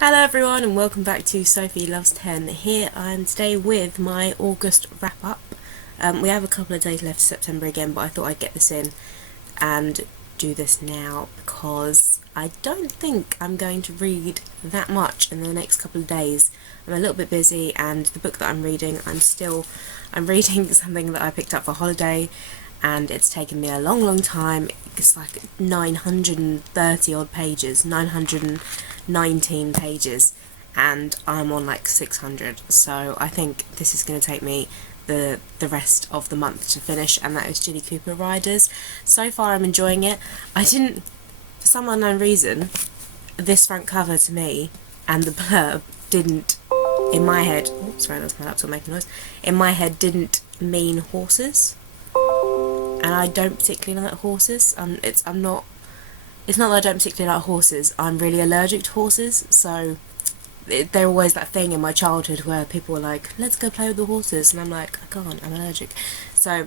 Hello everyone and welcome back to Sophie Loves 10. Here I am today with my August wrap up. We have a couple of days left of September again, but I thought I'd get this in and do this now because I don't think I'm going to read that much in the next couple of days. I'm a little bit busy, and the book that I'm reading, I'm reading something that I picked up for holiday, and it's taken me a long time. It's like 930 odd pages, 919 pages, and I'm on like 600, so I think this is going to take me the rest of the month to finish, and that is Ginny Cooper Riders. So far I'm enjoying it. For some unknown reason, this front cover to me and the blurb didn't, in my head, oh sorry, that's my laptop making noise, in my head didn't mean horses, and I don't particularly like horses. It's not that I don't particularly like horses, I'm really allergic to horses, so they're always that thing in my childhood where people were like, let's go play with the horses, and I'm like, I can't, I'm allergic. So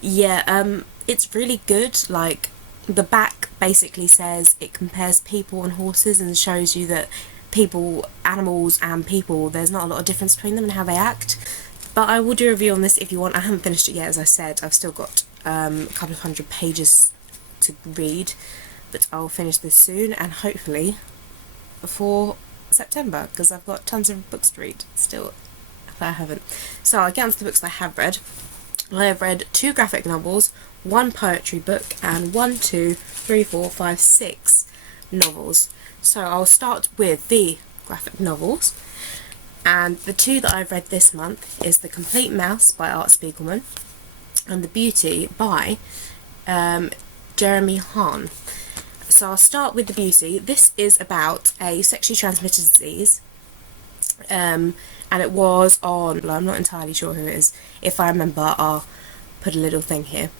yeah, it's really good. Like, the back basically says it compares people and horses and shows you that animals and people, there's not a lot of difference between them and how they act. But I will do a review on this if you want. I haven't finished it yet, as I said. I've still got a couple of hundred pages to read, but I'll finish this soon, and hopefully before September, because I've got tons of books to read still if I haven't. So I'll get on to the books I have read. I have read 2 graphic novels, 1 poetry book, and 6 novels. So I'll start with the graphic novels, and the 2 that I've read this month is The Complete Mouse by Art Spiegelman and The Beauty by Jeremy Hahn. So I'll start with The Beauty. This is about a sexually transmitted disease, and it was on, well, I'm not entirely sure who it is. If I remember, I'll put a little thing here.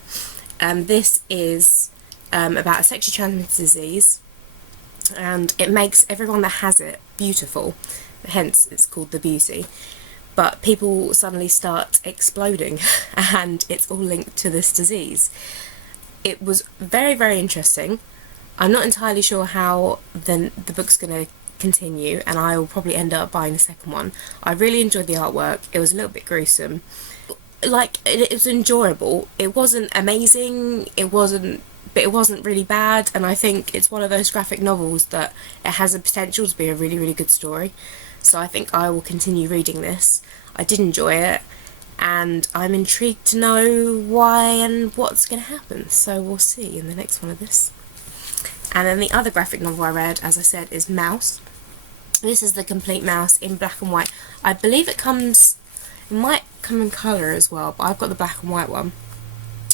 This is about a sexually transmitted disease, and it makes everyone that has it beautiful, hence it's called The Beauty. But people suddenly start exploding and it's all linked to this disease. It was very, very interesting. I'm not entirely sure how the book's going to continue, and I will probably end up buying the second one. I really enjoyed the artwork. It was a little bit gruesome. Like, it was enjoyable. It wasn't amazing, but it wasn't really bad, and I think it's one of those graphic novels that it has the potential to be a really, really good story. So I think I will continue reading this. I did enjoy it, and I'm intrigued to know why and what's going to happen, so we'll see in the next one of this. And then the other graphic novel I read, as I said, is Mouse. This is The Complete Mouse in black and white. I believe it might come in colour as well, but I've got the black and white one.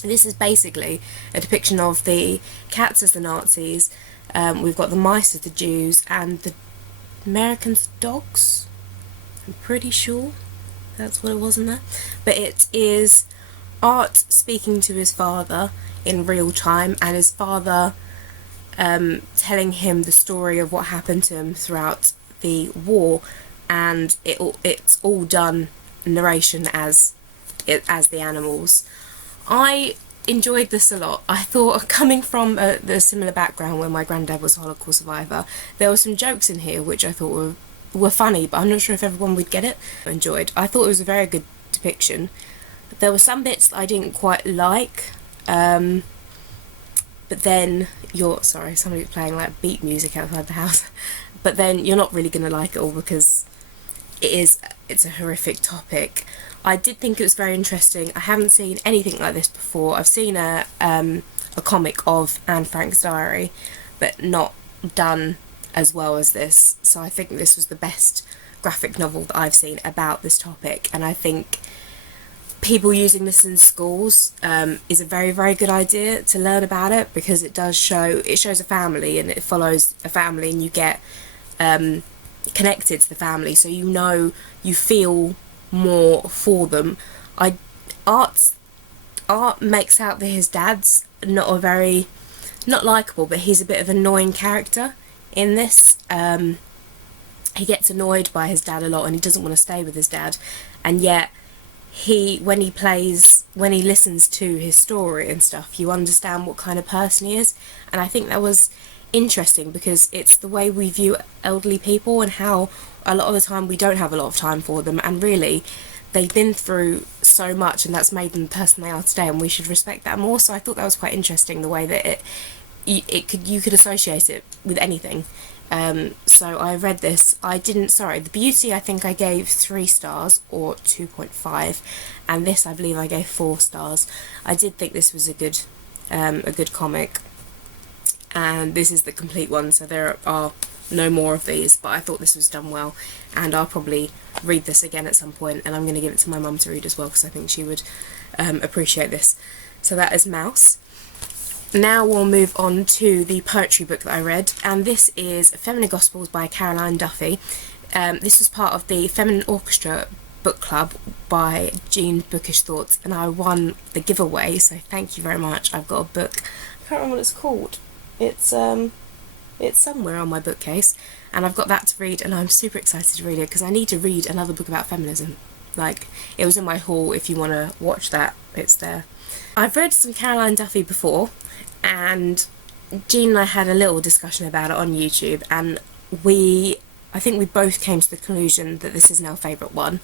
This is basically a depiction of the cats as the Nazis, we've got the mice as the Jews, and the Americans dogs. I'm pretty sure that's what it was in there. But it is Art speaking to his father in real time, and his father telling him the story of what happened to him throughout the war, and it's all done narration as the animals. I enjoyed this a lot. I thought, coming from the similar background where my granddad was a Holocaust survivor, there were some jokes in here which I thought were funny, but I'm not sure if everyone would get it. I enjoyed. I thought it was a very good depiction. There were some bits that I didn't quite like, but then sorry, somebody's playing like beat music outside the house. But then you're not really going to like it all because it's a horrific topic. I did think it was very interesting. I haven't seen anything like this before. I've seen a comic of Anne Frank's diary, but not done as well as this. So I think this was the best graphic novel that I've seen about this topic, and I think people using this in schools is a very, very good idea to learn about it, because it shows a family, and it follows a family, and you get connected to the family, so you feel more for them. Art makes out that his dad's not likeable, but he's a bit of an annoying character in this. He gets annoyed by his dad a lot, and he doesn't want to stay with his dad, and yet when he listens to his story and stuff, you understand what kind of person he is, and I think that was interesting because it's the way we view elderly people and how a lot of the time we don't have a lot of time for them, and really they've been through so much and that's made them the person they are today, and we should respect that more. So I thought that was quite interesting, the way that you could associate it with anything. So I read this. The Beauty, I think I gave 3 stars or 2.5, and this I believe I gave 4 stars. I did think this was a good comic, and this is the complete one, so there are no more of these, but I thought this was done well, and I'll probably read this again at some point, and I'm going to give it to my mum to read as well because I think she would appreciate this. So that is Mouse. Now we'll move on to the poetry book that I read, and this is Feminine Gospels by Caroline Duffy. This was part of the Feminine Orchestra book club by Jean Bookishthoughts, and I won the giveaway, so thank you very much. I've got a book, I can't remember what it's called. It's somewhere on my bookcase, and I've got that to read, and I'm super excited to read it because I need to read another book about feminism. Like, it was in my haul. If you want to watch that, it's there. I've read some Caroline Duffy before, and Jean and I had a little discussion about it on YouTube, and I think we both came to the conclusion that this isn't our favourite one.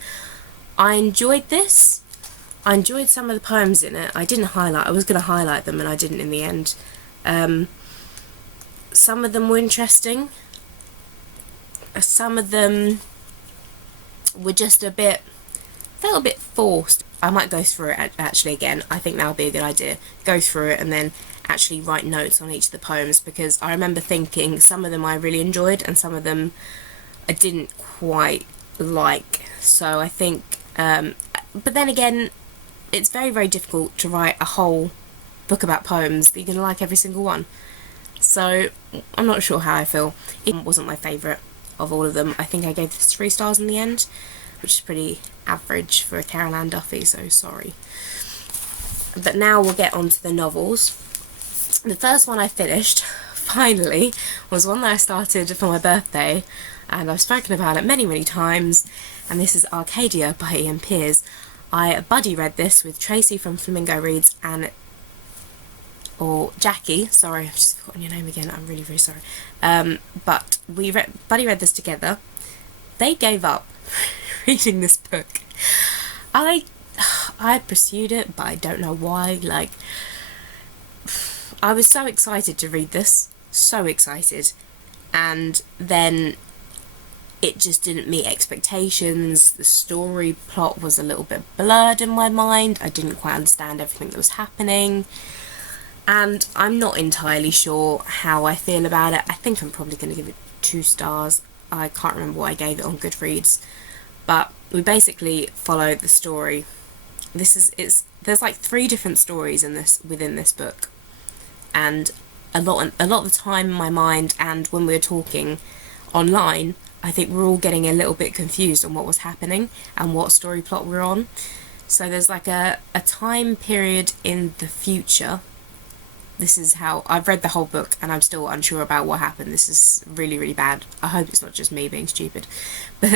I enjoyed this. I enjoyed some of the poems in it. I was going to highlight them, and I didn't in the end. Some of them were interesting. Some of them were just felt a bit forced. I might go through it actually again. I think that would be a good idea. Go through it and then actually write notes on each of the poems, because I remember thinking some of them I really enjoyed and some of them I didn't quite like. So I think, but then again, it's very, very difficult to write a whole book about poems that you're going to like every single one. So I'm not sure how I feel. It wasn't my favourite of all of them. I think I gave this 3 stars in the end, which is pretty average for a Caroline Duffy, so sorry. But now we'll get on to the novels. The first one I finished, finally, was one that I started for my birthday, and I've spoken about it many, many times, and this is Arcadia by Ian Pearce. I buddy read this with Tracey from flamingoreads or Jackie, sorry, I've just forgotten your name again, I'm really, really sorry. But buddy read this together. They gave up reading this book. I pursued it, but I don't know why. Like, I was so excited to read this, so excited, and then it just didn't meet expectations. The story plot was a little bit blurred in my mind. I didn't quite understand everything that was happening, and I'm not entirely sure how I feel about it. I think I'm probably going to give it 2 stars. I can't remember what I gave it on Goodreads, but we basically follow the story. There's like 3 different stories within this book, and a lot of the time in my mind and when we were talking online, I think we're all getting a little bit confused on what was happening and what story plot we're on. So there's like a time period in the future. This is how I've read the whole book and I'm still unsure about what happened. This is really, really bad. I hope it's not just me being stupid. But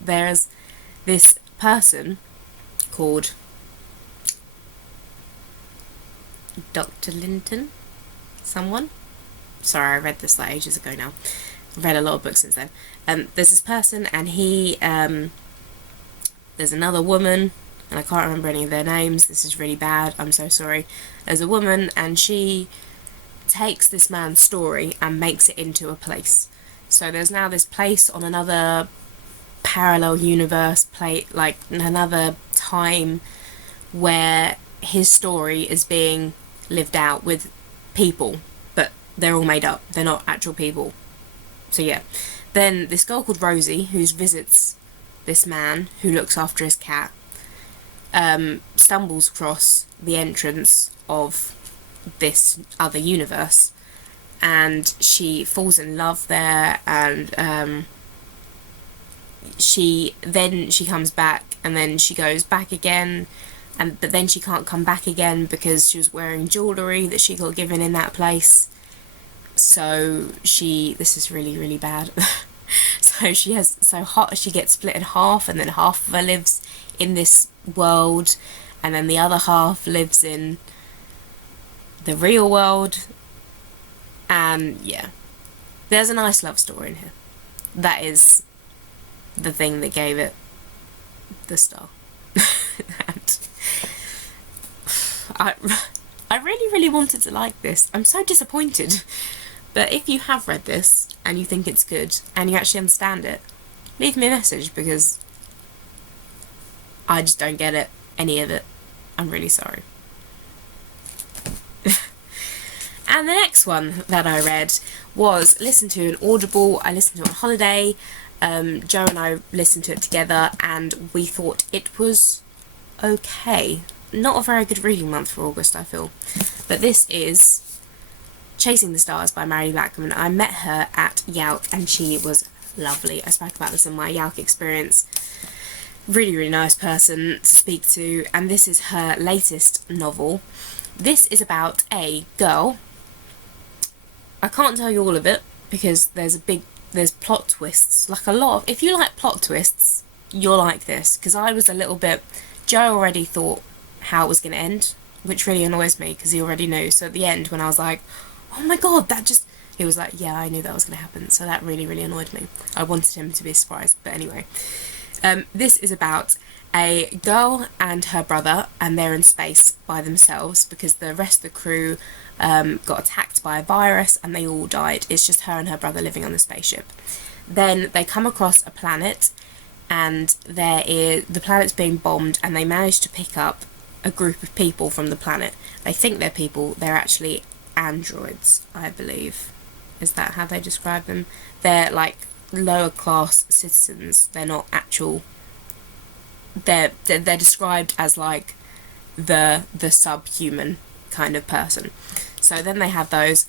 there's this person called Dr. Linton. Someone? Sorry, I read this like ages ago now. I've read a lot of books since then. There's this person, and there's another woman, and I can't remember any of their names. This is really bad. I'm so sorry. There's a woman, and she takes this man's story and makes it into a place. So there's now this place on another parallel universe, like another time, where his story is being lived out with people, but they're all made up. They're not actual people. So yeah. Then this girl called Rosie, who visits this man who looks after his cat, stumbles across the entrance of this other universe, and she falls in love there, and she comes back, and then she goes back again, but then she can't come back again because she was wearing jewellery that she got given in that place. So this is really, really bad. She gets split in half, and then half of her lives in this world, and then the other half lives in the real world. And yeah, There's a nice love story in here. That is the thing that gave it the star. And I really, really wanted to like this. I'm so disappointed. But if you have read this and you think it's good and you actually understand it, leave me a message, because I just don't get it, any of it. I'm really sorry. And the next one that I read was listened to an Audible. I listened to it on holiday. Joe and I listened to it together and we thought it was okay. Not a very good reading month for August, I feel. But this is Chasing the Stars by Mary Blackman. I met her at Yalk and she was lovely. I spoke about this in my Yalk experience. Really, really nice person to speak to, and this is her latest novel. This is about a girl. I can't tell you all of it because there's plot twists. Like a lot of, if you like plot twists, you'll like this, because I was a little bit, Joe already thought how it was going to end, which really annoys me because he already knew. So at the end, when I was like, oh my god, he was like, yeah, I knew that was going to happen. So that really, really annoyed me. I wanted him to be surprised, but anyway. This is about a girl and her brother, and they're in space by themselves because the rest of the crew got attacked by a virus and they all died. It's just her and her brother living on the spaceship. Then they come across a planet, and the planet's being bombed, and they manage to pick up a group of people from the planet. They think they're people, they're actually androids, I believe. Is that how they describe them? They're like lower class citizens. They're not actual, they're described as like the subhuman kind of person. So then they have those.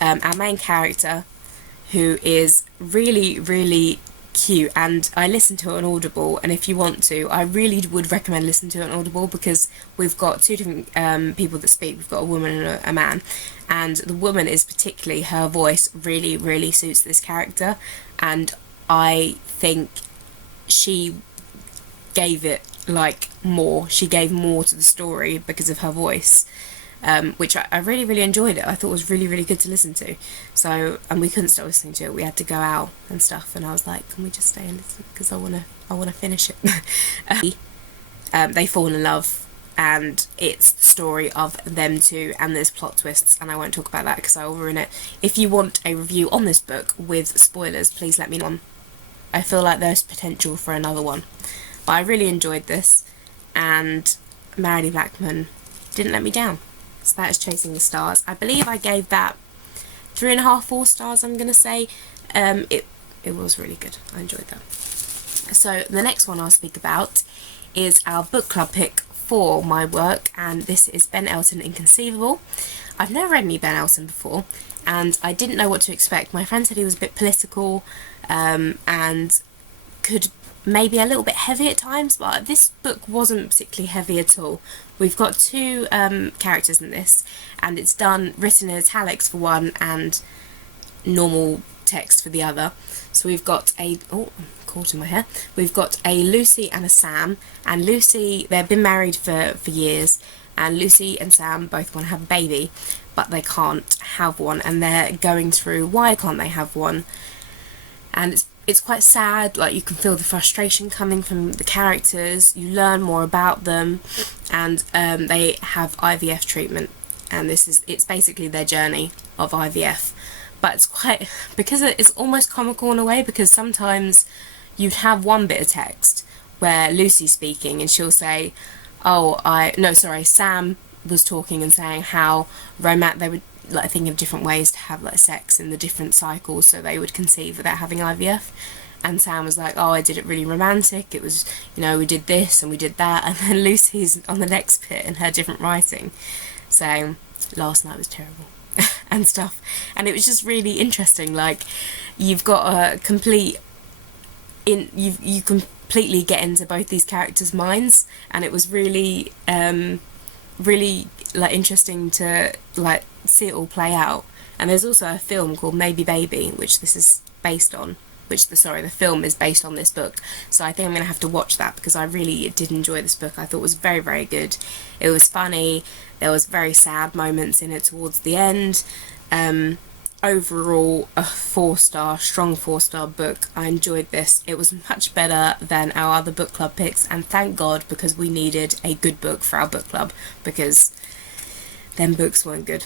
Our main character, who is really, really cute, and I listened to it on Audible, and if you want to, I really would recommend listening to it on Audible, because we've got two different people that speak. We've got a woman and a man, and the woman is particularly, her voice really, really suits this character, and I think she gave it like more. She gave more to the story because of her voice. Which I really, really enjoyed it. I thought it was really, really good to listen to. So, and we couldn't stop listening to it. We had to go out and stuff, and I was like, can we just stay and listen, because I wanna finish it. They fall in love, and it's the story of them two, and there's plot twists, and I won't talk about that because I will ruin it. If you want a review on this book with spoilers, please let me know. I feel like there's potential for another one. But I really enjoyed this, and Mary Blackman didn't let me down. So that is Chasing the Stars. I believe I gave that 3.5, 4 stars, I'm going to say. It was really good. I enjoyed that. So the next one I'll speak about is our book club pick for my work, and this is Ben Elton, Inconceivable. I've never read any Ben Elton before, and I didn't know what to expect. My friend said he was a bit political, and could maybe a little bit heavy at times, but this book wasn't particularly heavy at all. We've got two characters in this, and it's written in italics for one and normal text for the other. So we've got I'm caught in my hair. We've got a Lucy and a Sam, and Lucy, they've been married for years, and Lucy and Sam both want to have a baby, but they can't have one, and they're going through why can't they have one, and it's quite sad. Like, you can feel the frustration coming from the characters. You learn more about them, and they have IVF treatment, and it's basically their journey of IVF. But it's quite, because it's almost comical in a way, because sometimes you'd have one bit of text where Lucy's speaking and she'll say, Sam was talking and saying how they would like think of different ways to have like sex in the different cycles so they would conceive without having IVF. And Sam was like, I did it really romantic. It was, we did this and we did that. And then Lucy's on the next bit in her different writing saying, last night was terrible and stuff. And it was just really interesting. Like, you've got a you completely get into both these characters' minds, and it was really really like interesting to like see it all play out. And there's also a film called Maybe Baby, which this is based on, the film is based on this book. So I think I'm going to have to watch that, because I really did enjoy this book. I thought it was very, very good. It was funny. There was very sad moments in it towards the end. overall a 4-star, strong 4-star book. I enjoyed this. It was much better than our other book club picks, and thank God, because we needed a good book for our book club, because them books weren't good.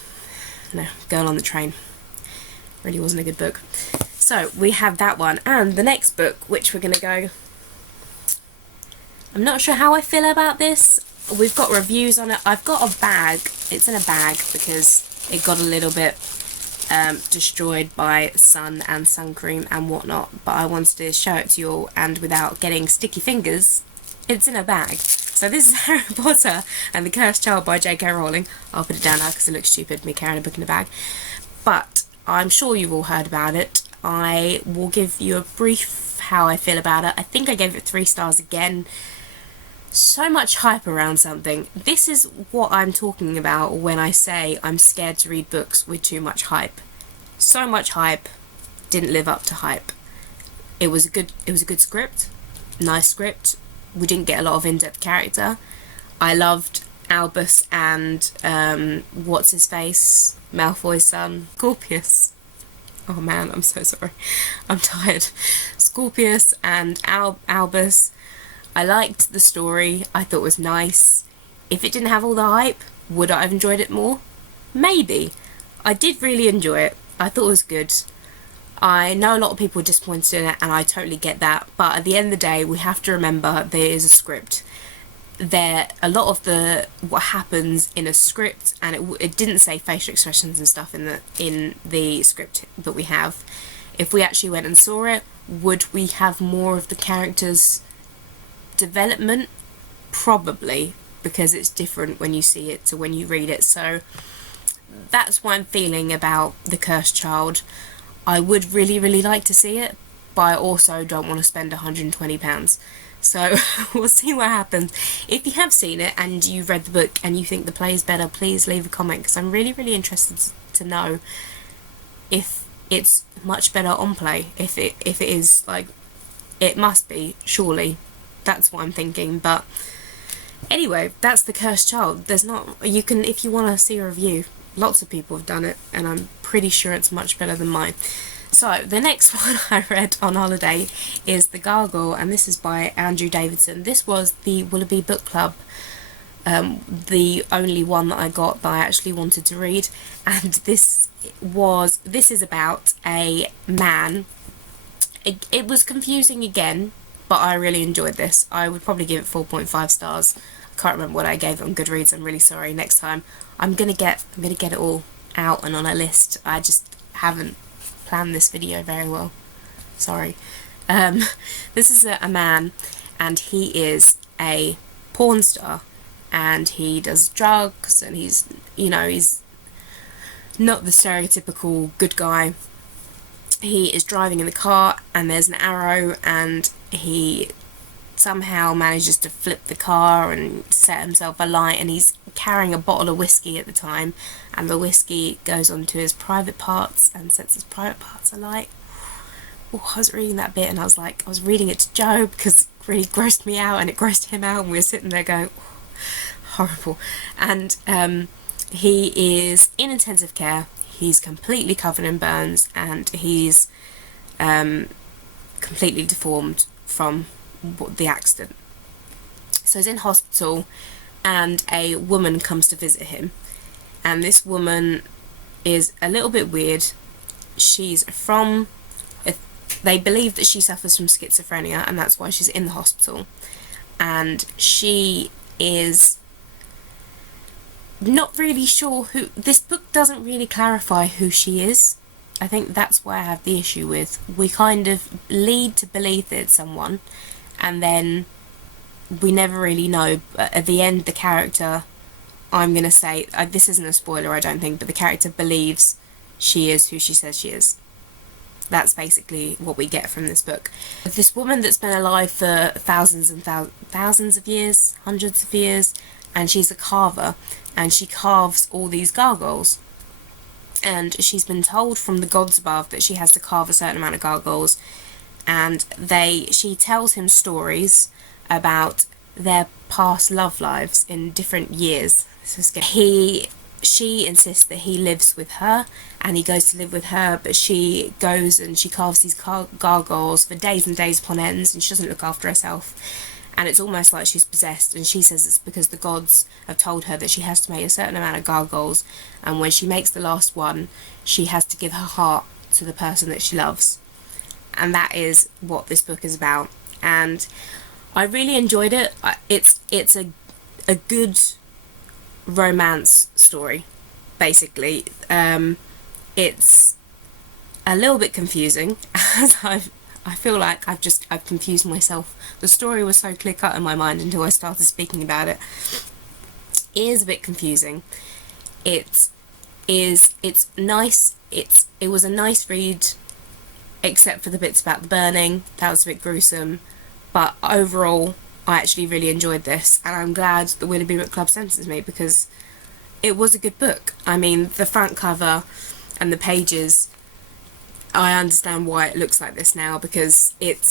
No, Girl on the Train really wasn't a good book. So we have that one, and the next book, which we're going to go, I'm not sure how I feel about this. We've got reviews on it. I've got a bag. It's in a bag because it got a little bit destroyed by sun and sun cream and whatnot, but I wanted to show it to you all, and without getting sticky fingers, it's in a bag. So this is Harry Potter and the Cursed Child by J.K. Rowling. I'll put it down now because it looks stupid, me carrying a book in a bag. But I'm sure you've all heard about it. I will give you a brief how I feel about it. I think I gave it 3 stars again. So much hype around something. This is what I'm talking about when I say I'm scared to read books with too much hype. So much hype, didn't live up to hype. It was a good script, nice script. We didn't get a lot of in-depth character. I loved Albus and what's his face, Malfoy's son, Scorpius. Oh man, I'm so sorry. I'm tired. Scorpius and Albus. I liked the story. I thought it was nice. If it didn't have all the hype, would I have enjoyed it more? Maybe. I did really enjoy it. I thought it was good. I know a lot of people are disappointed in it, and I totally get that, but at the end of the day, we have to remember there is a script. A lot of what happens in a script, and it didn't say facial expressions and stuff in the script that we have. If we actually went and saw it, would we have more of the characters' development? Probably, because it's different when you see it to when you read it. So that's what I'm feeling about The Cursed Child. I would really like to see it, but I also don't want to spend £120. So we'll see what happens. If you have seen it and you've read the book and you think the play is better, please leave a comment, because I'm really interested to know if it's much better on play. If it is, like, it must be, surely. That's what I'm thinking. But anyway, that's The Cursed Child. You can, if you want to see a review, lots of people have done it, and I'm pretty sure it's much better than mine. So the next one I read on holiday is The Gargle, and this is by Andrew Davidson. This was the Willoughby Book Club, the only one that I got that I actually wanted to read, and this is about a man. It was confusing again, but I really enjoyed this. I would probably give it 4.5 stars. I can't remember what I gave it on Goodreads. I'm really sorry. Next time I'm gonna get it all out and on a list. I just haven't planned this video very well. Sorry. This is a man, and he is a porn star, and he does drugs, and he's not the stereotypical good guy. He is driving in the car, and there's an arrow, and he somehow manages to flip the car and set himself alight, and he's carrying a bottle of whiskey at the time, and the whiskey goes onto his private parts and sets his private parts alight. Oh, I was reading that bit, and I was reading it to Joe because it really grossed me out, and it grossed him out, and we were sitting there going, oh, horrible. And he is in intensive care. He's completely covered in burns, and he's completely deformed from the accident. So he's in hospital, and a woman comes to visit him, and this woman is a little bit weird. They believe that she suffers from schizophrenia, and that's why she's in the hospital, and she is not really sure who. This book doesn't really clarify who she is. I think that's why I have the issue with. We kind of lead to believe that it's someone, and then we never really know. But at the end, the character, I'm going to say, this isn't a spoiler, I don't think, but the character believes she is who she says she is. That's basically what we get from this book. This woman that's been alive for thousands of years, hundreds of years, and she's a carver, and she carves all these gargoyles. And she's been told from the gods above that she has to carve a certain amount of gargoyles, and she tells him stories about their past love lives in different years. He she insists that he lives with her, and he goes to live with her, but she goes and she carves these gargoyles for days and days upon ends, and she doesn't look after herself, and it's almost like she's possessed, and she says it's because the gods have told her that she has to make a certain amount of gargoyles, and when she makes the last one, she has to give her heart to the person that she loves. And that is what this book is about, and I really enjoyed it. It's a good romance story, basically. It's a little bit confusing, as I feel like I've confused myself. The story was so clear cut in my mind until I started speaking about it. It is a bit confusing. It's nice. It was a nice read, except for the bits about the burning. That was a bit gruesome, but overall I actually really enjoyed this, and I'm glad the Willoughby Book Club censored me, because it was a good book. I mean, the front cover and the pages, I understand why it looks like this now, because it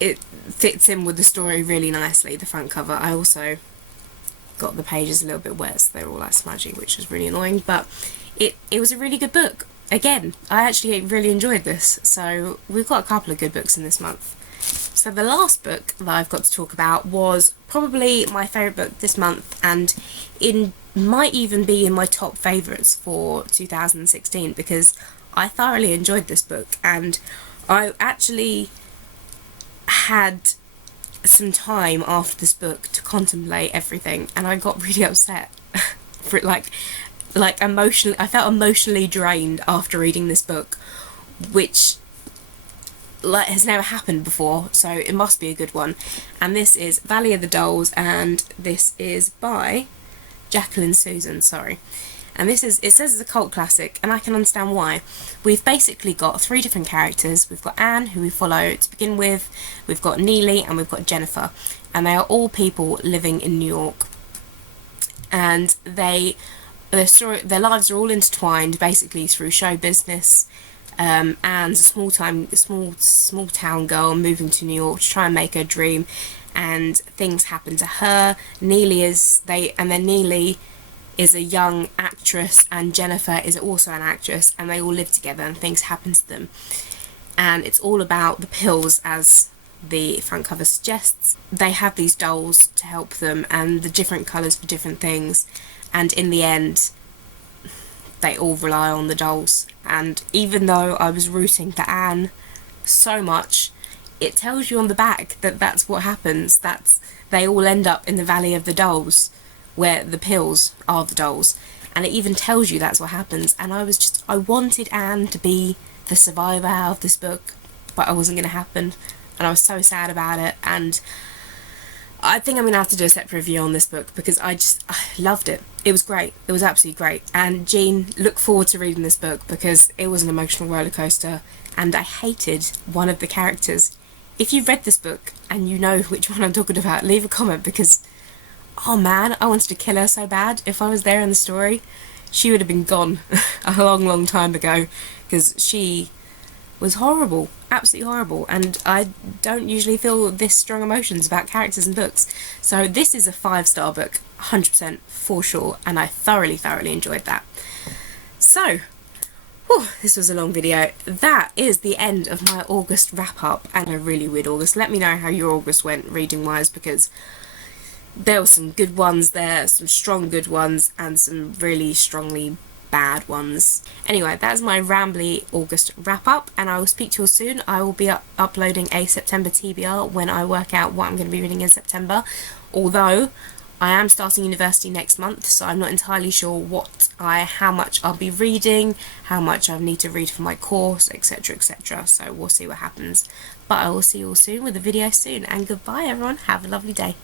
fits in with the story really nicely, the front cover. I also got the pages a little bit wet, so they're all like smudgy, which is really annoying, but it was a really good book. Again, I actually really enjoyed this, so we've got a couple of good books in this month. So the last book that I've got to talk about was probably my favourite book this month, and it might even be in my top favourites for 2016, because I thoroughly enjoyed this book, and I actually had some time after this book to contemplate everything, and I got really upset for it, like emotionally. I felt emotionally drained after reading this book, which has never happened before, so it must be a good one. And this is Valley of the Dolls, and this is by Jacqueline Susan, and it says it's a cult classic, and I can understand why. We've basically got three different characters. We've got Anne, who we follow to begin with, we've got Neely, and we've got Jennifer, and they are all people living in New York, and their lives are all intertwined basically through show business. Anne's a small town girl moving to New York to try and make her dream, and things happen to her. Neely is a young actress, and Jennifer is also an actress, and they all live together, and things happen to them. And it's all about the pills, as the front cover suggests. They have these dolls to help them, and the different colours for different things, and in the end they all rely on the dolls. And even though I was rooting for Anne so much, it tells you on the back that that's what happens. They all end up in the Valley of the Dolls, where the pills are the dolls, and it even tells you that's what happens. And I wanted Anne to be the survivor out of this book, but it wasn't going to happen, and I was so sad about it. And I think I'm going to have to do a separate review on this book, because I loved it. It was great. It was absolutely great. And Jean, look forward to reading this book, because it was an emotional roller coaster, and I hated one of the characters. If you've read this book and you know which one I'm talking about, leave a comment, because oh man, I wanted to kill her so bad. If I was there in the story, she would have been gone a long time ago, because she was horrible, absolutely horrible, and I don't usually feel this strong emotions about characters in books. So this is a 5-star book, 100% for sure, and I thoroughly enjoyed that. So, this was a long video. That is the end of my August wrap up, and a really weird August. Let me know how your August went reading wise, because there were some good ones there, some strong good ones, and some really strongly bad ones. Anyway, that's my rambly August wrap up, and I will speak to you all soon. I will be uploading a September TBR when I work out what I'm going to be reading in September, although I am starting university next month, so I'm not entirely sure how much I'll be reading, how much I need to read for my course, etc, etc, so we'll see what happens. But I will see you all soon with a video soon, and goodbye everyone, have a lovely day.